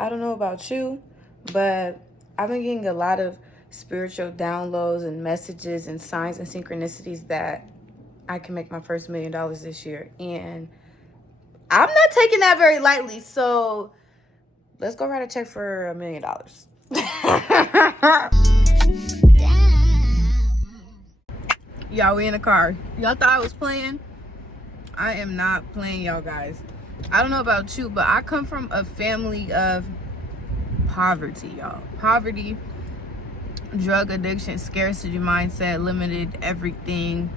I don't know about you, but I've been getting a lot of spiritual downloads and messages and signs and synchronicities that I can make my first $1 million this year. And I'm not taking that very lightly. So let's go write a check for $1 million. Y'all, we in the car. Y'all thought I was playing? I am not playing, y'all guys. I don't know about you, but I come from a family of poverty, y'all. Poverty, drug addiction, scarcity mindset, limited everything,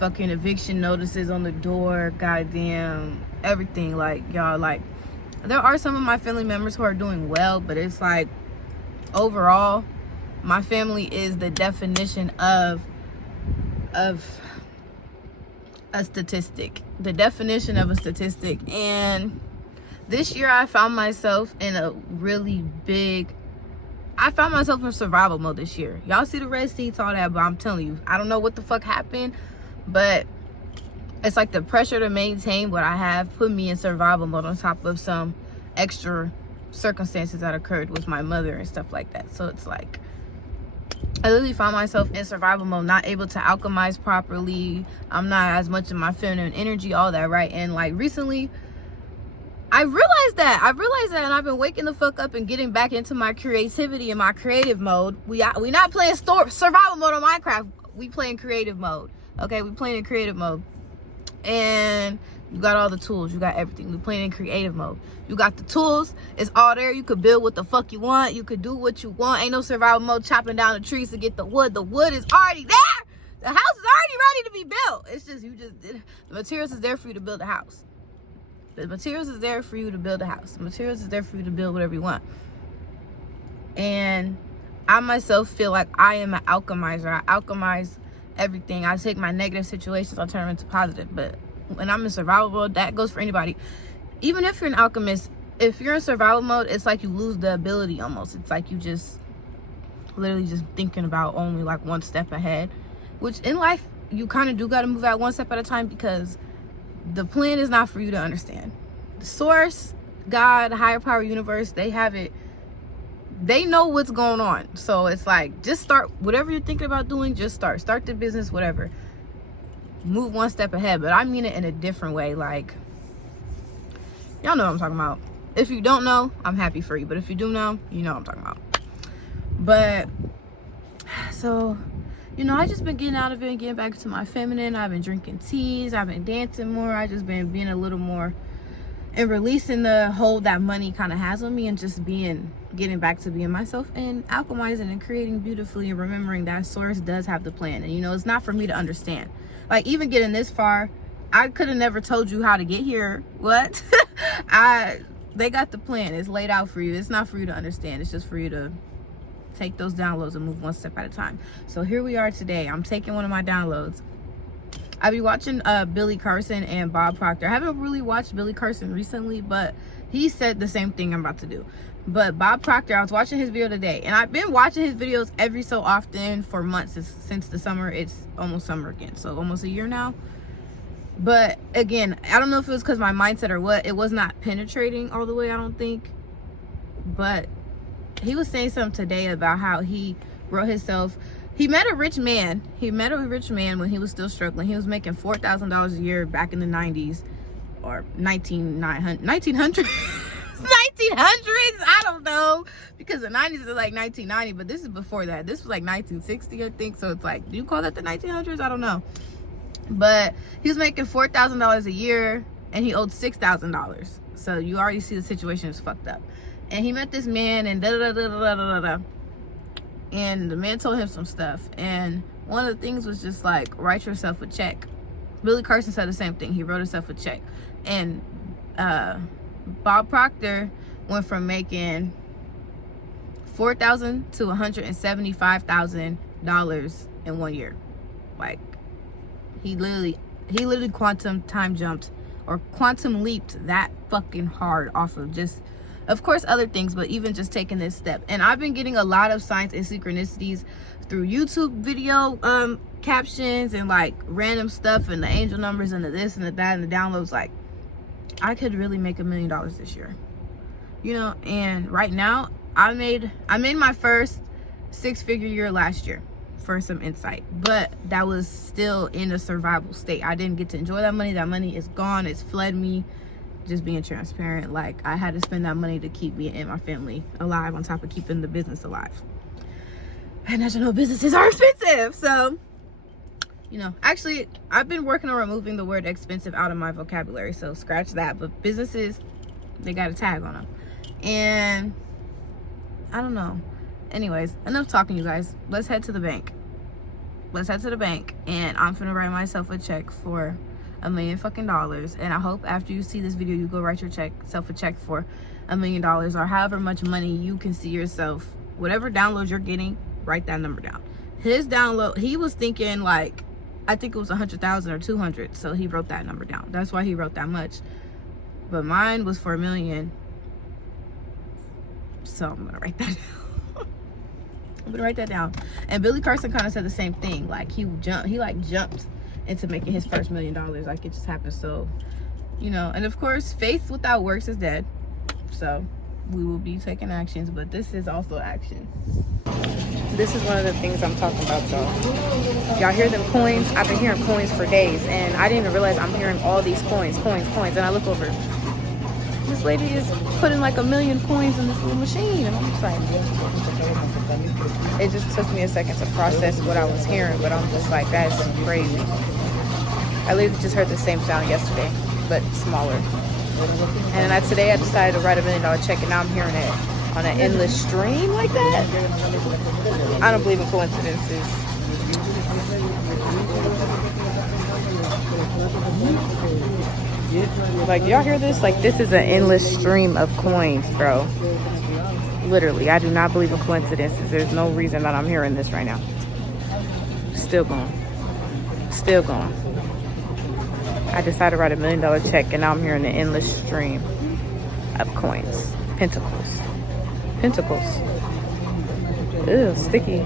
fucking eviction notices on the door, goddamn everything. Like, y'all, like, there are some of my family members who are doing well, but it's like, overall, my family is the definition of a statistic, the definition of a statistic. And this year I found myself in a really big, I found myself in survival mode this year. Y'all see the red seats, all that, but I'm telling you, I don't know what the fuck happened, but it's like the pressure to maintain what I have put me in survival mode on top of some extra circumstances that occurred with my mother and stuff like that. So it's like, I literally found myself in survival mode, not able to alchemize properly. I'm not as much in my feminine energy, all that, right? And like recently, I realized that, and I've been waking the fuck up and getting back into my creativity and my creative mode. We not playing survival mode on Minecraft. We playing creative mode. Okay, we playing in creative mode. And you got all the tools, you got everything. We playing in creative mode. You got the tools, it's all there. You could build what the fuck you want. You could do what you want. Ain't no survival mode chopping down the trees to get the wood. The wood is already there. The house is already ready to be built. It's just, the materials is there for you to build a house. The materials is there for you to build a house. The materials is there for you to build whatever you want. And I myself feel like I am an alchemizer. I alchemize everything. I take my negative situations, I turn them into positive. But when I'm in survival mode, that goes for anybody. Even if you're an alchemist, if you're in survival mode, it's like you lose the ability almost. It's like you just literally just thinking about only like one step ahead, which in life you kind of do got to move out one step at a time, because the plan is not for you to understand. The source, God, higher power, universe, they have it. They know what's going on. So it's like, just start whatever you're thinking about doing. Just start the business, whatever. Move one step ahead. But I mean it in a different way. Like, y'all know what I'm talking about. If you don't know, I'm happy for you. But if you do know, you know what I'm talking about. But so, you know, I just been getting out of it and getting back to my feminine. I've been drinking teas. I've been dancing more. I just been being a little more and releasing the hold that money kind of has on me, and just getting back to being myself and alchemizing and creating beautifully, and remembering that source does have the plan. And you know, it's not for me to understand. Like, even getting this far, I could have never told you how to get here. What? They got the plan. It's laid out for you. It's not for you to understand. It's just for you to take those downloads and move one step at a time. So here we are today. I'm taking one of my downloads. I've been watching Billy Carson and Bob Proctor. I haven't really watched Billy Carson recently, but he said the same thing I'm about to do. But Bob Proctor, I was watching his video today, and I've been watching his videos every so often for months since the summer. It's almost summer again, so almost a year now. But again, I don't know if it was because my mindset or what, it was not penetrating all the way, I don't think. But he was saying something today about how he wrote himself. He met a rich man. He met a rich man when he was still struggling. He was making $4,000 a year back in the 90s or 1900s. 1900s. I don't know, because the 90s is like 1990, but this is before that. This was like 1960, I think. So it's like, do you call that the 1900s? I don't know. But he was making $4,000 a year, and he owed $6,000. So you already see the situation is fucked up. And he met this man, and and the man told him some stuff, and one of the things was just like, write yourself a check. Billy Carson said the same thing. He wrote himself a check. And Bob Proctor went from making $4,000 to $175,000 in 1 year. Like, he literally quantum time jumped, or quantum leaped that fucking hard off of just, of course, other things, but even just taking this step. And I've been getting a lot of signs and synchronicities through YouTube video captions and like random stuff, and the angel numbers and the this and the that and the downloads. Like, I could really make $1 million this year. you know. And right now I made my first 6-figure year last year, for some insight, but that was still in a survival state. I didn't get to enjoy that money. That money is gone. It's fled me. Just being transparent, like I had to spend that money to keep me and my family alive, on top of keeping the business alive. And as you know, businesses are expensive. So, you know, actually I've been working on removing the word expensive out of my vocabulary, so scratch that. But businesses, they got a tag on them, and I don't know. Anyways, enough talking, you guys. Let's head to the bank. Let's head to the bank, and I'm finna write myself a check for $1 million fucking dollars. And I hope after you see this video, you go write yourself a check for $1 million, or however much money you can see yourself. Whatever downloads you're getting, write that number down. His download, he was thinking like, I think it was 100,000 or 200, so he wrote that number down. That's why he wrote that much. But mine was for $1 million, so I'm gonna write that down. I'm gonna write that down. And Billy Carson kind of said the same thing. Like he jumped into making his first $1 million. Like it just happened. So, you know, and of course, faith without works is dead. So we will be taking actions, but this is also action. This is one of the things I'm talking about, y'all. Y'all hear them coins? I've been hearing coins for days, and I didn't even realize I'm hearing all these coins. And I look over, this lady is putting like 1 million coins in this little machine, and I'm just like, it just took me a second to process what I was hearing, but I'm just like, that's crazy. I literally just heard the same sound yesterday, but smaller. And then today I decided to write $1 million check, and now I'm hearing it on an endless stream like that. I don't believe in coincidences. Like, y'all hear this? Like, this is an endless stream of coins, bro. Literally, I do not believe in coincidences. There's no reason that I'm hearing this right now. Still going. Still going. I decided to write $1 million check, and now I'm hearing an endless stream of coins. Pentacles. Pentacles. Ew, sticky.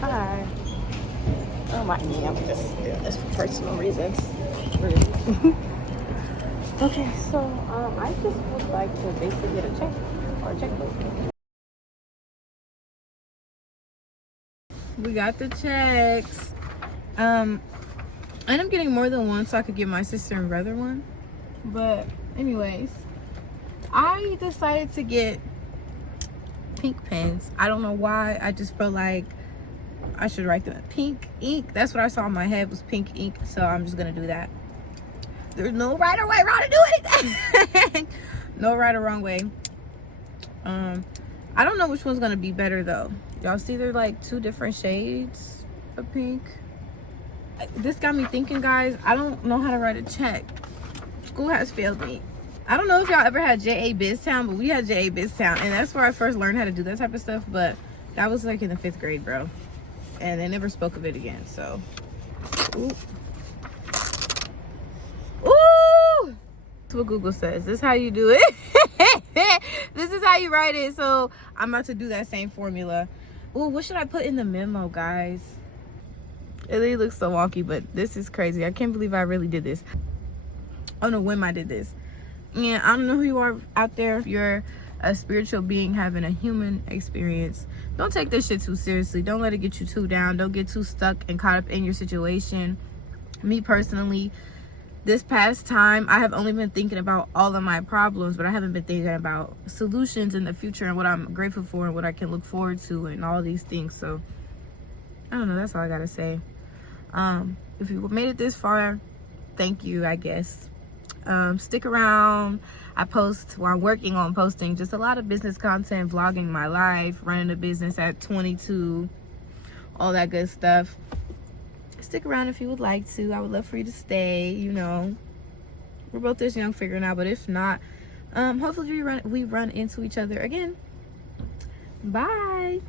Hi. Oh my, I'm just doing this for personal reasons. Okay, so I just would like to basically get a check or a checkbook. We got the checks. I end up getting more than one so I could give my sister and brother one. But anyways, I decided to get pink pens. I don't know why. I just felt like I should write them in pink ink. That's what I saw in my head, was pink ink. So I'm just gonna do that. There's no right or way wrong to do anything. No right or wrong way. I don't know which one's gonna be better though. Y'all see they're like 2 different shades of pink. This got me thinking, guys. I don't know how to write a check. School has failed me. I don't know if y'all ever had JA BizTown, but we had JA BizTown, and that's where I first learned how to do that type of stuff. But that was like in the 5th grade, bro, and they never spoke of it again. So, ooh. That's what Google says. This is how you do it. This is how you write it. So I'm about to do that same formula. Ooh, what should I put in the memo, guys? It really looks so wonky, but this is crazy. I can't believe I really did this. I don't know when I did this. And I don't know who you are out there. If you're a spiritual being having a human experience, don't take this shit too seriously. Don't let it get you too down. Don't get too stuck and caught up in your situation. Me personally, this past time, I have only been thinking about all of my problems, but I haven't been thinking about solutions in the future and what I'm grateful for and what I can look forward to and all these things. So I don't know, that's all I gotta say. If you made it this far, thank you, I guess. Stick around. I post, well, I'm working on posting just a lot of business content, vlogging my life, running a business at 22, all that good stuff. Stick around if you would like to. I would love for you to stay. You know, we're both this young figuring out, but if not, hopefully we run into each other again. Bye.